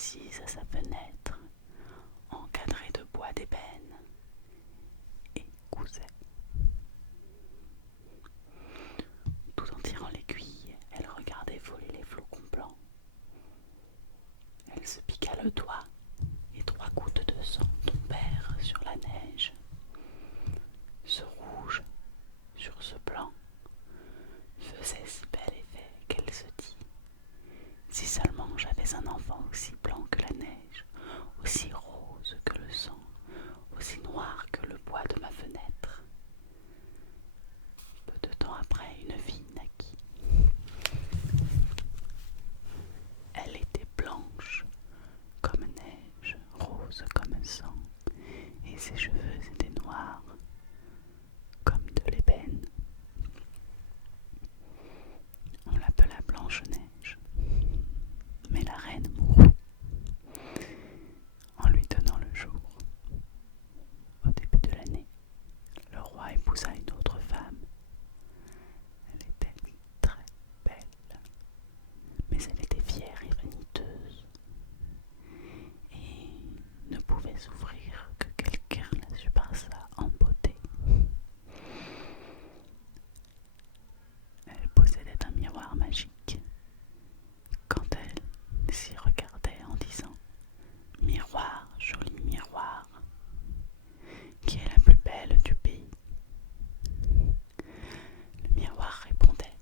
assise à sa fenêtre, encadrée de bois d'ébène, et cousait. Tout en tirant l'aiguille, elle regardait voler les flocons blancs. Elle se piqua le doigt, et 3 gouttes de sang tombèrent sur la neige. Ce rouge sur ce blanc faisait si bel effet qu'elle se dit: si seulement j'avais un enfant aussi blanc que la neige, aussi rose que le sang, aussi noir que le bois de ma fenêtre. Peu de temps après, une fille naquit. Elle était blanche comme neige, rose comme sang, et ses cheveux étaient noirs comme de l'ébène. On l'appela Blanche-Neige, mais la reine mourut en lui donnant le jour. Au début de l'année, le roi épousa une autre femme. Elle était très belle, mais elle était fière et vaniteuse, et ne pouvait souffrir que quelqu'un la surpassât en beauté. Elle possédait un miroir magique. Quand elle s'y regardait en disant: miroir, joli miroir, qui est la plus belle du pays, le miroir répondait: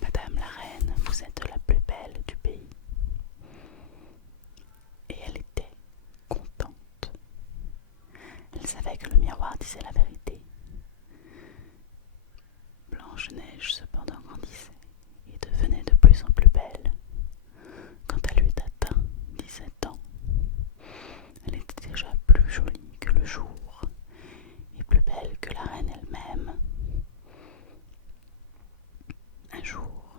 Madame la reine, vous êtes la plus belle du pays. Et elle était contente. Elle savait que le miroir disait la vérité. Blanche-Neige cependant grandissait et devenait de plus en plus belle. Quand elle eut atteint 17 ans, elle était déjà plus jolie que le jour et plus belle que la reine elle-même. Un jour,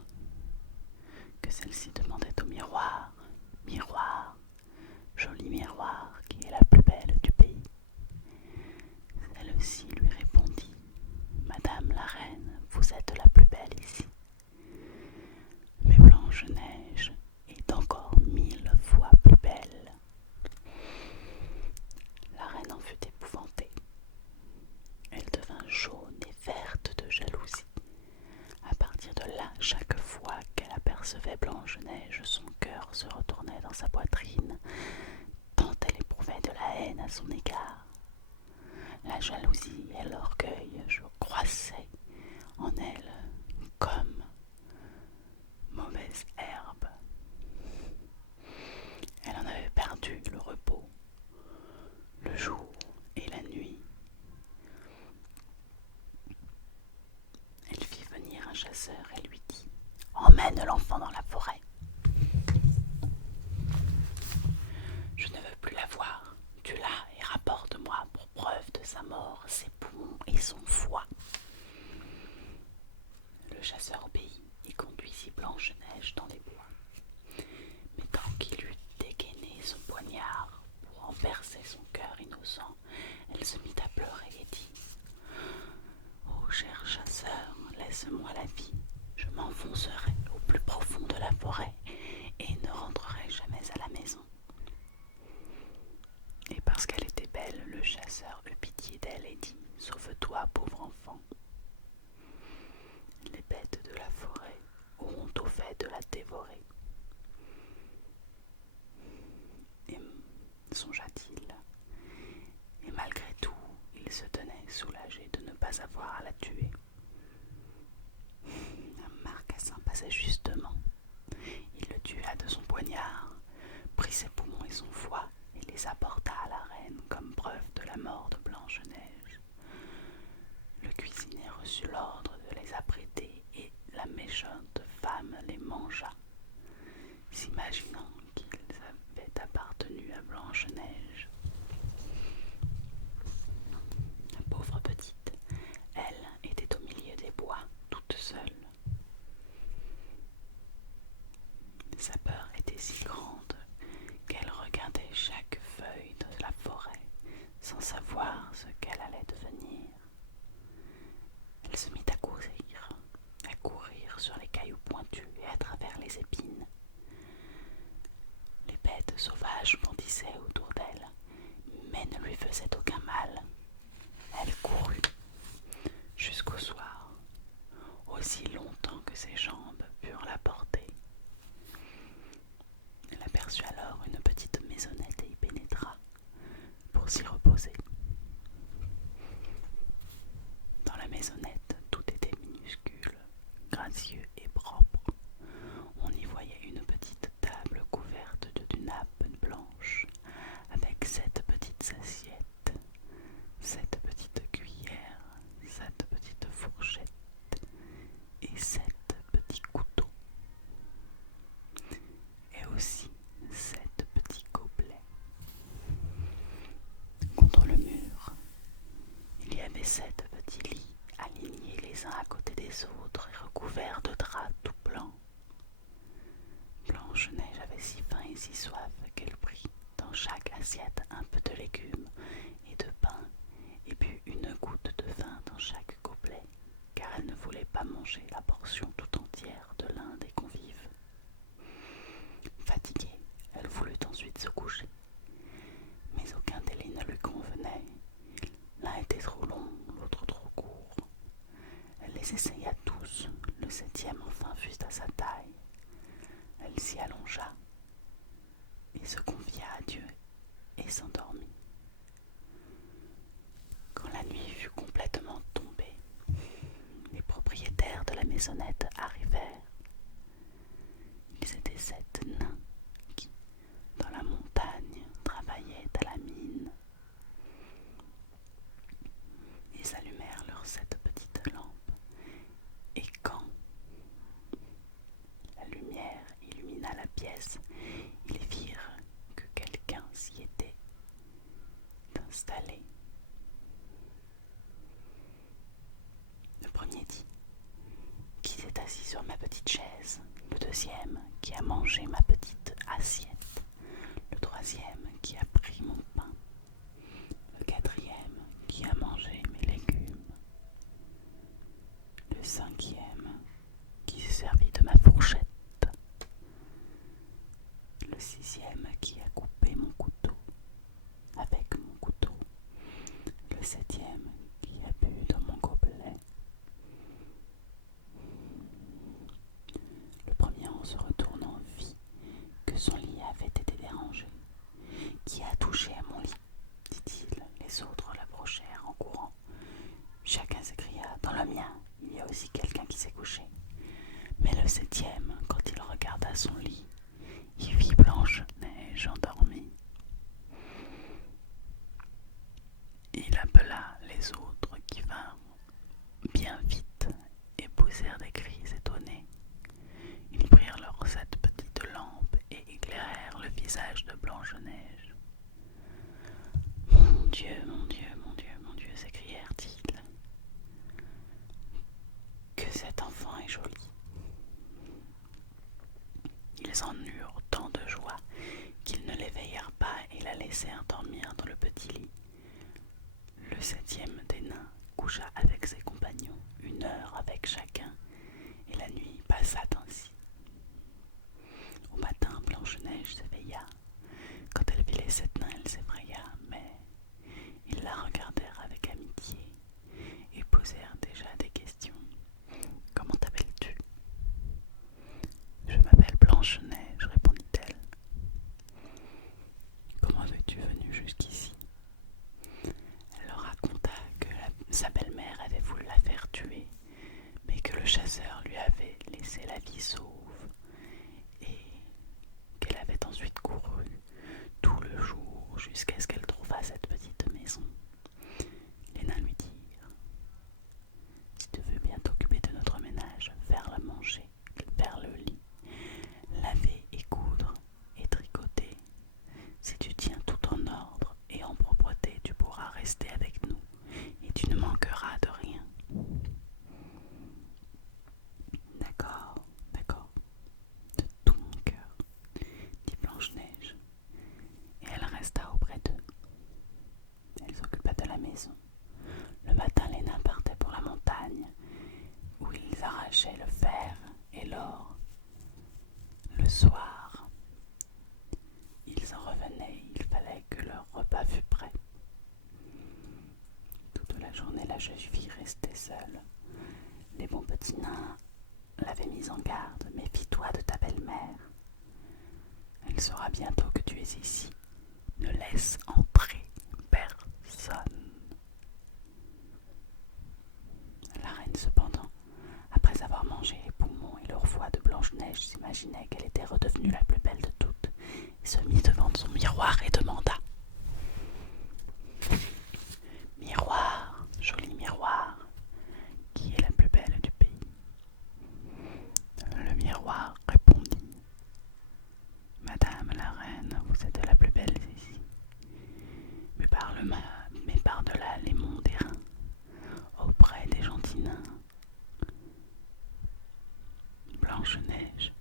que celle-ci demandait au miroir: miroir, joli miroir, qui est la plus belle du pays, celle-ci lui répondit: Madame la reine, vous êtes la plus belle ici. Mais Blanche-Neige est encore 1000 fois plus belle. La reine en fut épouvantée. Elle devint jaune et verte de jalousie. À partir de là, chaque fois qu'elle apercevait Blanche-Neige, son cœur se retournait dans sa poitrine, tant elle éprouvait de la haine à son égard. La jalousie et l'orgueil croissaient en elle comme mauvaise herbe. Elle en avait perdu le repos, le jour et la nuit. Elle fit venir un chasseur et lui dit: emmène l'enfant dans la forêt. Je ne veux plus la voir. Tue-la et rapporte-moi pour preuve de sa mort ses poumons et son foie. Le chasseur obéit et conduisit Blanche-Neige dans les bois. Mais tant qu'il eut dégainé son poignard pour en percer son cœur innocent, elle se mit à pleurer et dit: ô cher chasseur, laisse-moi la vie. Je m'enfoncerai au plus profond de la forêt et ne rentrerai jamais à la maison. Et parce qu'elle était belle, le chasseur eut pitié d'elle et dit: sauve-toi, pauvre enfant. Les bêtes de la forêt auront au fait de la dévorer. Et songea-t-il, et malgré tout, il se tenait soulagé de ne pas avoir à la tuer. Un marcassin passait justement. Il le tua de son poignard, prit ses poumons et son foie et les apporta à la reine comme preuve de la mort de Blanche-Neige. Le cuisinier reçut l'ordre de les apprêter et la méchante femme les mangea, s'imaginant qu'ils avaient appartenu à Blanche-Neige. La pauvre petite, elle, était au milieu des bois, toute seule. Sa peur était si grande qu'elle regardait chaque feuille de la forêt sans savoir ce qu'elle allait devenir. Elle se mit à courir sur les cailloux pointus et à travers les épines. bêtes sauvages bondissaient autour d'elle, mais ne lui faisaient aucun mal. Elle courut jusqu'au soir, aussi longtemps que ses jambes purent la porter. Elle aperçut alors une petite maisonnette et y pénétra pour s'y reposer. Dans la maisonnette, tout était minuscule, gracieux et propre. On y voyait une petite table couverte d'une nappe blanche, avec 7 petites assiettes, 7 petites cuillères, 7 petites fourchettes et 7 petits couteaux, et aussi 7 petits gobelets. Contre le mur, il y avait 7 petits lits alignés les uns à côté des autres et recouverts de draps tout blancs. Blanche-Neige avait si faim et si soif qu'elle prit dans chaque assiette un peu de légumes et de pain et but une goutte de vin dans chaque gobelet, car elle ne voulait pas manger la portion tout entière de l'un des convives. Fatiguée, elle voulut ensuite se coucher, mais aucun des lits ne lui convenait. L'un était trop long, l'autre trop court. Elle les essaya tous, le 7e enfin fut à sa taille. Elle s'y allongea et se confia à Dieu et s'endormit. Quand la nuit fut complètement tombée, les propriétaires de la maisonnette arrivèrent. Ils étaient 7 nains qui, dans la montagne, travaillaient à la mine. Ils allumèrent leurs 7 petites lampes, et quand la lumière illumina la pièce, ils virent que quelqu'un s'y était installé. Le premier dit: qui s'est assis sur ma petite chaise? Le deuxième, qui a mangé ma petite assiette? Le troisième, qui a pris mon pain? Le quatrième, qui a mangé mes légumes? Le cinquième, qui s'est servi de ma fourchette? Le sixième, qui a coupé mon couteau avec mon couteau? Le septième, qui a bu dans mon gobelet? Le premier, en se retournant, vit que son lit avait été dérangé. Qui a touché à mon lit? Dit-il. Les autres l'approchèrent en courant. Chacun s'écria: dans le mien, il y a aussi quelqu'un qui s'est couché. Mais le 7e, quand il regarda son lit, il vit Blanche-Neige endormie. Il appela les autres qui vinrent bien vite et poussèrent des cris étonnés. Ils prirent leurs 7 petites lampes et éclairèrent le visage de Blanche-Neige. Mon Dieu, mon Dieu, mon Dieu, mon Dieu, s'écrièrent-ils. Que cet enfant est joli. Ils en eurent tant de joie qu'ils ne l'éveillèrent pas et la laissèrent dormir dans le petit lit. Le 7e des nains coucha avec ses compagnons 1 heure avec chacun, et la nuit passa ainsi. Au matin, Blanche-Neige s'éveilla. Quand elle vit les 7 nains, elle s'effraya, mais ils la regardèrent avec amitié et posèrent déjà des questions. Comment t'appelles-tu? Je m'appelle Blanche-Neige, répondit-elle. Comment es-tu venue jusqu'ici? Elle leur raconta que sa belle-mère avait voulu la faire tuer, mais que le chasseur lui avait laissé la vie sauve, et qu'elle avait ensuite couru tout le jour jusqu'à ce qu'elle trouvât cette petite maison. Les nains lui dirent: si tu veux bien t'occuper de notre ménage, faire la manger, faire le lit, laver et coudre et tricoter, si tu tiens tout en ordre et en propreté, tu pourras rester avec nous et tu ne manqueras de rien. D'accord, d'accord, de tout mon cœur, dit Blanche-Neige, et elle resta auprès d'eux. Elle s'occupa de la maison. Le matin, les nains partaient pour la montagne, où ils arrachaient le fer et l'or. Le soir, journée, la jeune fille restait seule. Les bons petits nains l'avaient mise en garde. Méfie-toi de ta belle-mère. Elle saura bientôt que tu es ici. Ne laisse entrer personne. La reine, cependant, après avoir mangé les poumons et le foie de Blanche-Neige, s'imaginait qu'elle était redevenue la plus belle de toutes, et se mit devant son miroir et demanda: Miroir, joli miroir, qui est la plus belle du pays? Le miroir répondit: Madame la reine, vous êtes la plus belle ici, mais par-delà les monts d'airain, auprès des gentils nains, Blanche-Neige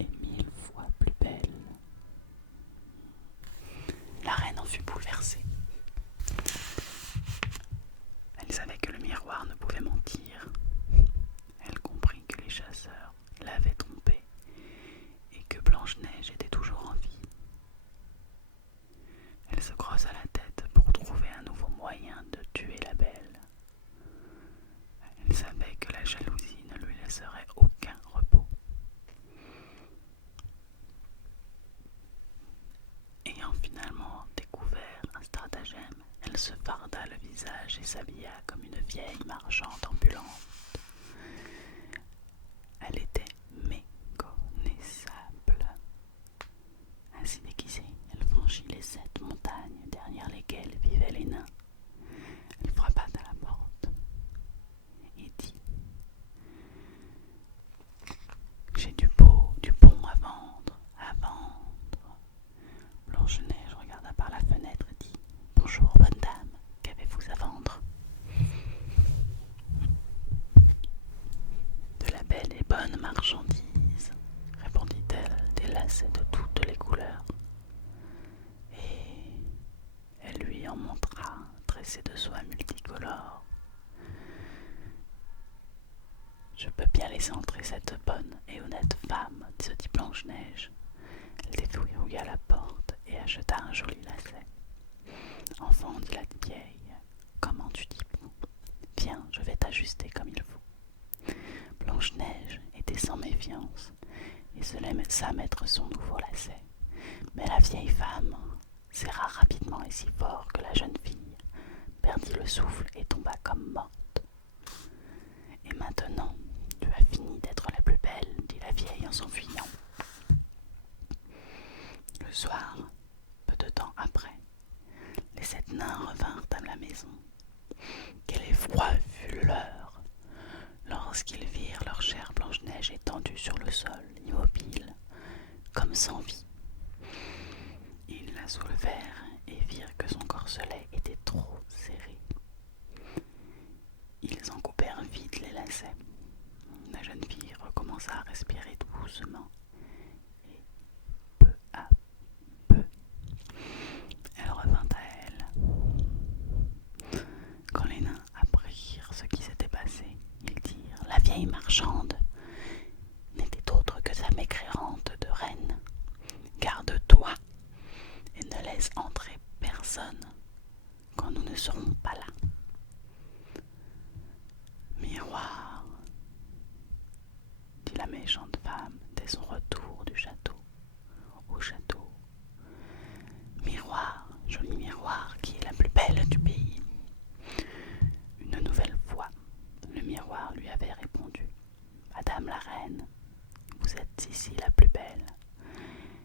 est 1000 fois plus belle. La reine en fut bouleversée. Elle savait que le miroir ne pouvait mentir. Elle comprit que les chasseurs l'avaient trompée et que Blanche-Neige était toujours en vie. Elle se creusa la tête pour trouver un nouveau moyen de tuer la belle. Elle savait que la jalousie ne lui laisserait aucun repos. Ayant finalement découvert un stratagème, elle se farda le visage et s'habilla comme une vieille marchande ambulante. Elle était méconnaissable. Ainsi déguisée, elle franchit les 7 montagnes derrière lesquelles vivaient les nains. Elle frappa à la porte et dit: J'ai du bon à vendre, Blanche-Neige regarda par la fenêtre et dit: Bonjour, bonne dame, qu'avez-vous à vendre? De la belle et bonne marchandise, répondit-elle, des lacets de toutes les couleurs. Et elle lui en montra, tressés de soie multicolore. Je peux bien laisser entrer cette bonne et honnête femme, se dit Blanche-Neige. Elle déverrouilla la porte et acheta un joli lacet. Enfant, dit la vieille, comment tu dis bon? Viens, je vais t'ajuster comme il faut. Blanche-Neige était sans méfiance et se laissa mettre son nouveau lacet. Mais la vieille femme serra rapidement et si fort que la jeune fille perdit le souffle et tomba comme morte. Et maintenant, tu as fini d'être la plus belle, dit la vieille en s'enfuyant. Le soir, peu de temps après, les 7 nains revinrent à la maison. Quel effroi fut le leur lorsqu'ils virent leur chère Blanche-Neige étendue sur le sol, immobile, comme sans vie. Ils la soulevèrent et virent que son corselet était trop serré. Ils en coupèrent vite les lacets. La jeune fille recommença à respirer doucement et peu à peu, elle revint à elle. Quand les nains apprirent ce qui s'était passé, ils dirent: La vieille marchande n'était autre que sa mécréante de reine. Garde-toi et ne laisse entrer personne quand nous ne serons pas là. Miroir, dit la méchante femme dès son retour du château au château. Miroir, joli miroir, qui est la plus belle du pays. Une nouvelle fois, le miroir lui avait répondu: Madame la reine, vous êtes ici la plus belle,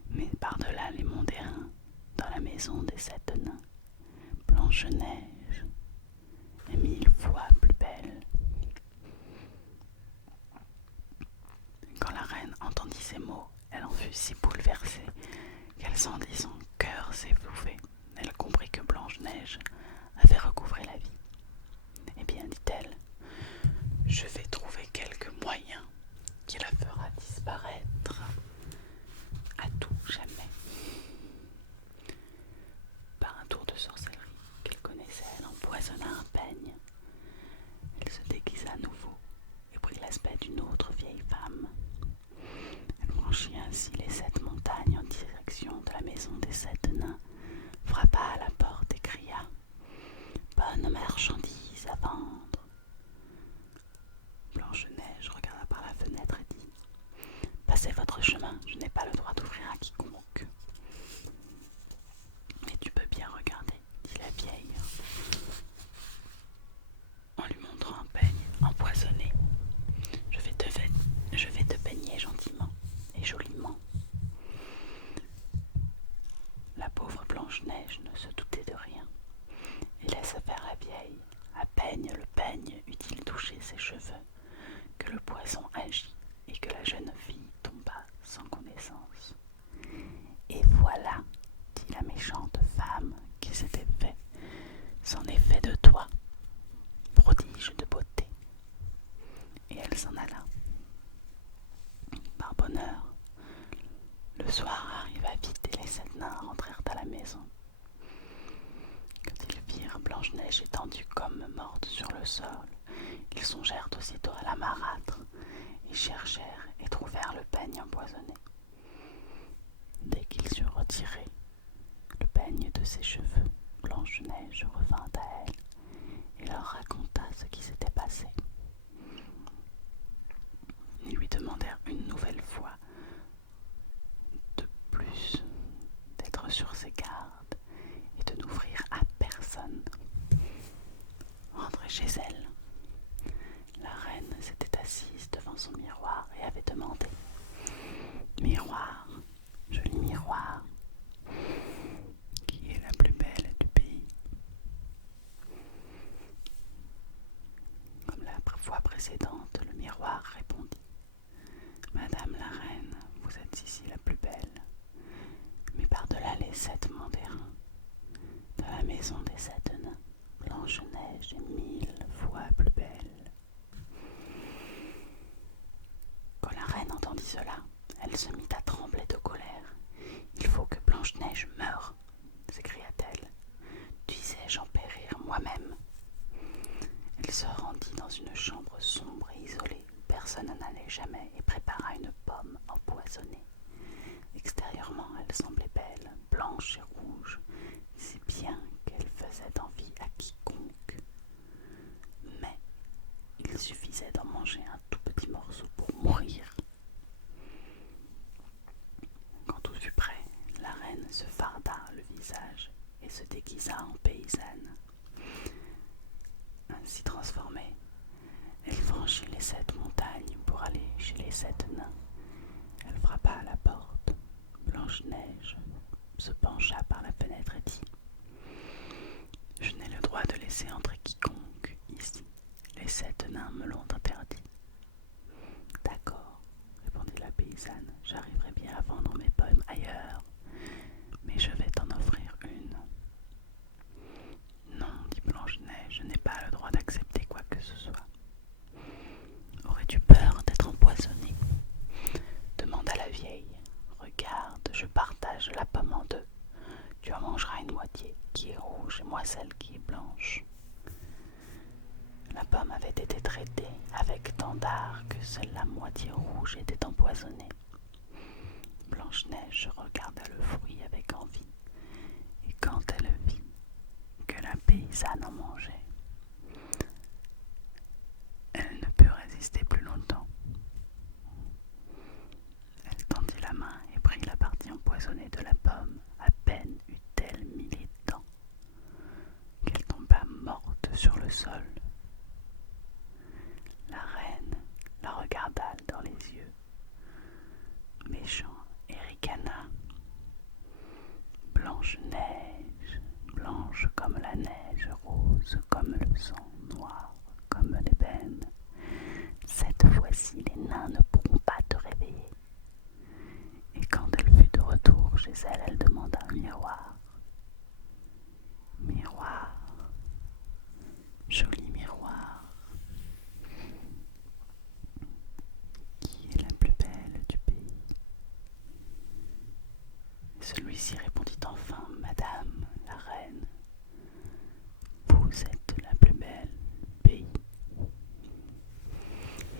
mais par-delà les monts d'airain, dans la maison des 7 nains, Blanche-Neige est 1000 fois plus belle. Quand la reine entendit ces mots, elle en fut si bouleversée qu'elle sentit son cœur s'étouffer. Elle comprit que Blanche-Neige avait recouvré la vie. Eh bien, dit-elle, je vais trouver quelque moyen qui la fera disparaître à tout jamais. Par un tour de sorcellerie qu'elle connaissait, elle empoisonna un peigne. Elle se déguisa à nouveau et prit l'aspect d'une autre vieille femme. Elle franchit ainsi les 7 montagnes en direction de la maison des pas le droit d'ouvrir à quiconque. Mais tu peux bien regarder, dit la vieille, en lui montrant un peigne empoisonné. Je vais te peigner gentiment et joliment. La pauvre Blanche-Neige ne se doutait de rien et laissa faire la vieille. À peine le peigne eut-il touché ses cheveux que le poison agit et que la jeune fille tomba sans connaissance. Et voilà, dit la méchante femme qui s'était fait, c'en est fait de toi, prodige de beauté. Et elle s'en alla. Par bonheur, le soir arriva vite et les 7 nains rentrèrent à la maison. Quand ils virent Blanche-Neige étendue comme morte sur le sol, ils songèrent aussitôt à la marâtre et cherchèrent et trouvèrent le peigne empoisonné. Dès qu'ils eurent retiré le peigne de ses cheveux, Blanche-Neige revint à elle et leur raconta ce qui s'était passé. Ils lui demandèrent une nouvelle fois de plus d'être sur ses gardes et de n'ouvrir à personne. Rentrée chez elle, la reine s'était assise devant son miroir et avait demandé « Miroir, joli miroir, qui est la plus belle du pays ?» Comme la fois précédente, le miroir répondit « Madame la reine, vous êtes ici la plus belle, mais par-delà les 7 monts d'airain, de la maison des 7 nains, Blanche-Neige est 1000 fois plus belle. » Quand la reine entendit cela, elle se mit à trembler de colère. « Il faut que Blanche-Neige meure !» s'écria-t-elle. « Disais-je en périr moi-même ?» Elle se rendit dans une chambre sombre et isolée où personne n'allait jamais et prépara une pomme empoisonnée. Extérieurement, elle semblait belle, blanche et rouge, si bien qu'elle faisait envie à quiconque. Mais il suffisait d'en manger un tout petit morceau pour mourir. Quand tout fut prêt, la reine se farda le visage et se déguisa en paysanne. Ainsi transformée, elle franchit les 7 montagnes pour aller chez les 7 nains. Elle frappa à la porte. Blanche-Neige se pencha par la fenêtre et dit « Je n'ai le droit de laisser entrer quiconque ici. Les 7 nains me l'ont interdit. »« D'accord, répondit la paysanne, j'arriverai bien à vendre mes pommes ailleurs, mais je vais t'en offrir une. » Non, dit Blanche-Neige, je n'ai pas le droit d'accepter quoi que ce soit. Aurais-tu peur d'être empoisonnée ? Demanda la vieille. Regarde, je partage la pomme en 2. Tu en mangeras une moitié qui est rouge et moi celle qui est blanche. La pomme avait été traitée avec tant d'art que seule la moitié rouge était empoisonnée. Blanche-Neige regarda le fruit avec envie, et quand elle vit que la paysanne en mangeait, elle ne put résister plus longtemps. Elle tendit la main et prit la partie empoisonnée de la pomme. À peine eut-elle mis les dents qu'elle tomba morte sur le sol. La reine la regarda dans les yeux, méchant, et ricana. « Blanche-Neige, blanche comme la neige, rose comme le sang, noir comme l'ébène, cette fois-ci les nains ne pourront pas te réveiller. » Et quand elle fut de retour chez elle, elle demanda un miroir. « Miroir, joli miroir, qui est la plus belle du pays ?» Celui-ci répondit enfin, « Madame la reine, vous êtes la plus belle du pays. »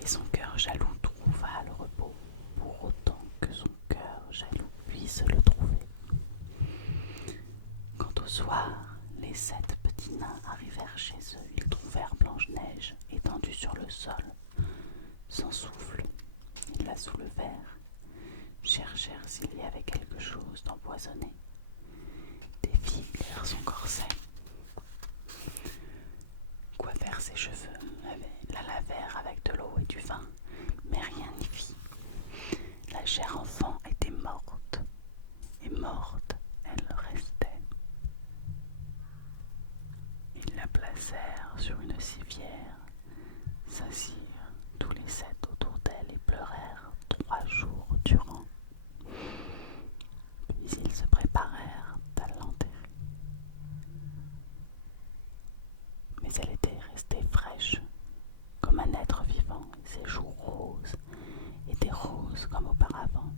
Et son cœur jaloux trouva le repos, pour autant que son cœur jaloux puisse le trouver. Quant au soir, les 7 petits nains arrivèrent chez eux. Ils trouvèrent Blanche-Neige étendue sur le sol, sans souffle. Ils la soulevèrent. « cherchèrent s'il y avait quelque chose d'empoisonné. Des filèrent son corset, coiffèrent ses cheveux, la lavèrent avec de l'eau et du vin, mais rien n'y fit. La chère enfant était morte, et morte elle restait. Ils la placèrent sur une civière, s'assirent tous les 7 autour d'elle et pleurèrent 3 jours durant. Puis ils se préparèrent à l'enterrer. Mais elle était restée fraîche, comme un être vivant, et ses joues roses étaient roses comme auparavant.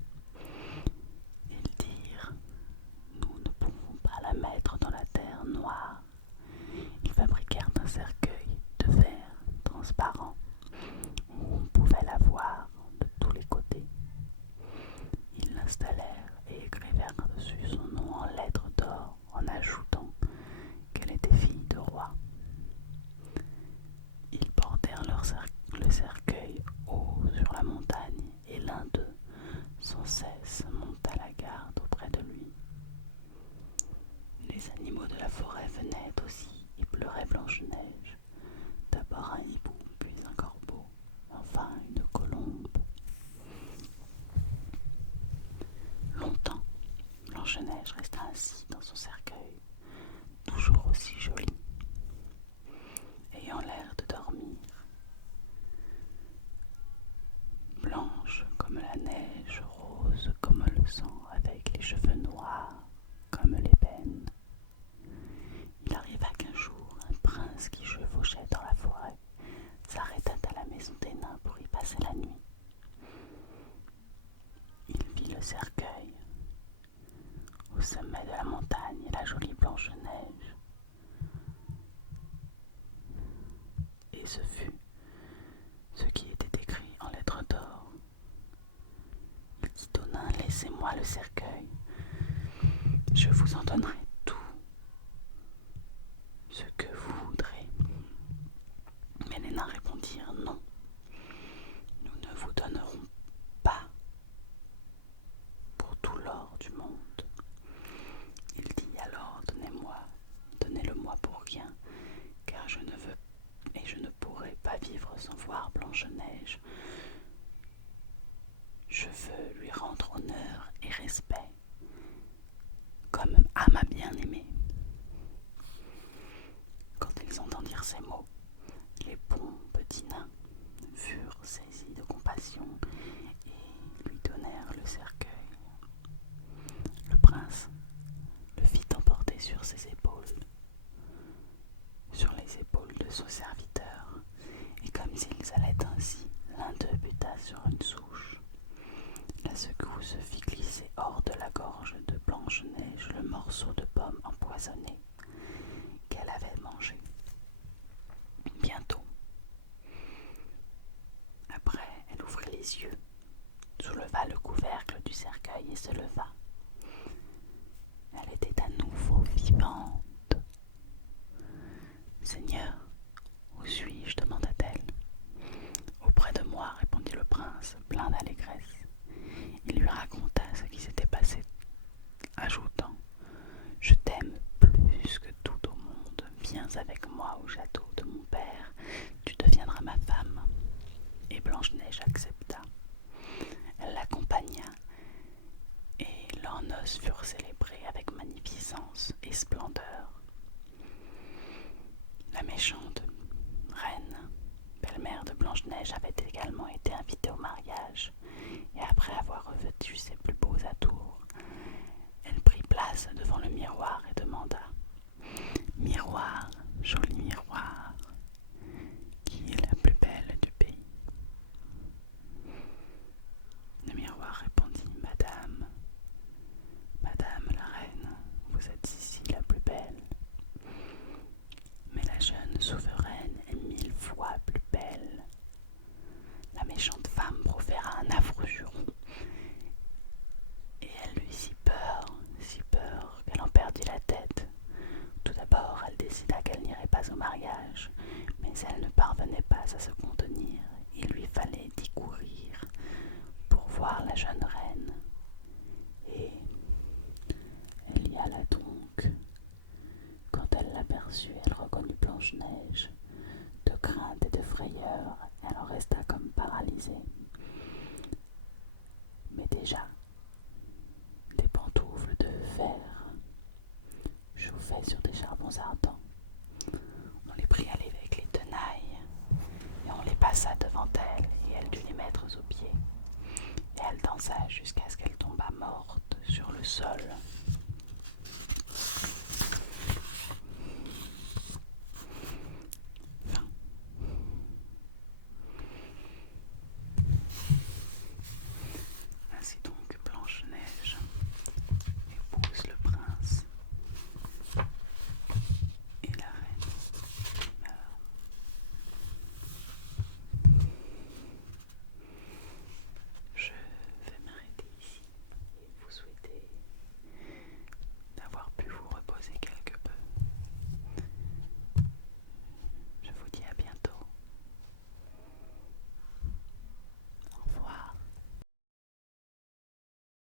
Ils dirent: nous ne pouvons pas la mettre dans la terre noire. Ils fabriquèrent un cercueil de verre transparent où on pouvait la voir de tous les côtés. Ils l'installèrent et écrivirent dessus son nom en lettres d'or en ajoutant qu'elle était fille de roi. Ils portèrent le cercueil haut sur la montagne et l'un d'eux, sans cesse, monta la garde auprès de lui. Les animaux de la forêt venaient aussi et pleuraient Blanche-Neige. D'abord un hibou, puis un corbeau, enfin une colombe. Longtemps, Blanche-Neige resta ainsi dans son cercueil, toujours aussi jolie, ayant l'air de dormir. Blanche comme la neige, rose comme le sang, avec les cheveux noirs comme l'ébène. Il arriva qu'un jour, un prince qui chevauchait dans la forêt s'arrêta à la maison des nains pour y passer la nuit. Il vit le cercueil au sommet de la montagne et la jolie Blanche-Neige. Et ce fut ce qui était écrit en lettres d'or. Il dit aux nains: laissez-moi le cercueil, je vous en donnerai tout ce que vous voudrez. Mais les nains répondirent: non, nous ne vous donnerons pas pour tout l'or du monde. Il dit alors: donnez-le-moi pour rien, car je ne veux et je ne pourrai pas vivre sans voir Blanche-Neige. Je veux lui rendre honneur et respect, comme à ma bien-aimée. Quand ils entendirent ces mots, les bons petits nains furent saisis de compassion et lui donnèrent le cercueil. Le prince le fit emporter sur ses épaules, sur les épaules de son serviteur, et comme s'ils allaient ainsi, l'un d'eux buta sur une souche. La secousse fit glisser hors de la gorge de Blanche-Neige le morceau de pomme empoisonné qu'elle avait mangé. Bientôt, après, elle ouvrit les yeux, souleva le couvercle du cercueil et se leva. Elle était à nouveau vivante. « Seigneur, où suis-je » demanda-t-elle. « Auprès de moi » répondit le prince, plein d'allégresse. Il lui raconta ce qui s'était passé, ajoutant: « Je t'aime plus que tout au monde. Viens avec moi au château de mon père, tu deviendras ma femme. » Et Blanche-Neige accepta. Elle l'accompagna, et leurs noces furent célébrées avec magnificence et splendeur. La méchante reine, belle-mère de Blanche-Neige, avait également été invitée au mariage, et après avoir revêtu ses plus beaux atours, elle prit place devant le miroir et demanda: « Miroir, joli miroir, qui est la plus belle du pays ?» Le miroir répondit: « Madame, Madame la reine, vous êtes ici la plus belle. Mais la jeune souveraine est 1000 fois plus belle. » La méchante femme proféra un affreux juron, et elle eut si peur qu'elle en perdit la tête. Tout d'abord, elle décida qu'elle n'irait pas au mariage, mais elle ne parvenait pas à se contenir. Il lui fallait y courir pour voir la jeune reine. déjà des pantoufles de fer chauffées sur des charbons ardents. On les prit avec les tenailles et on les passa devant elle, et elle dut les mettre aux pieds. Et elle dansa jusqu'à ce qu'elle tombât morte sur le sol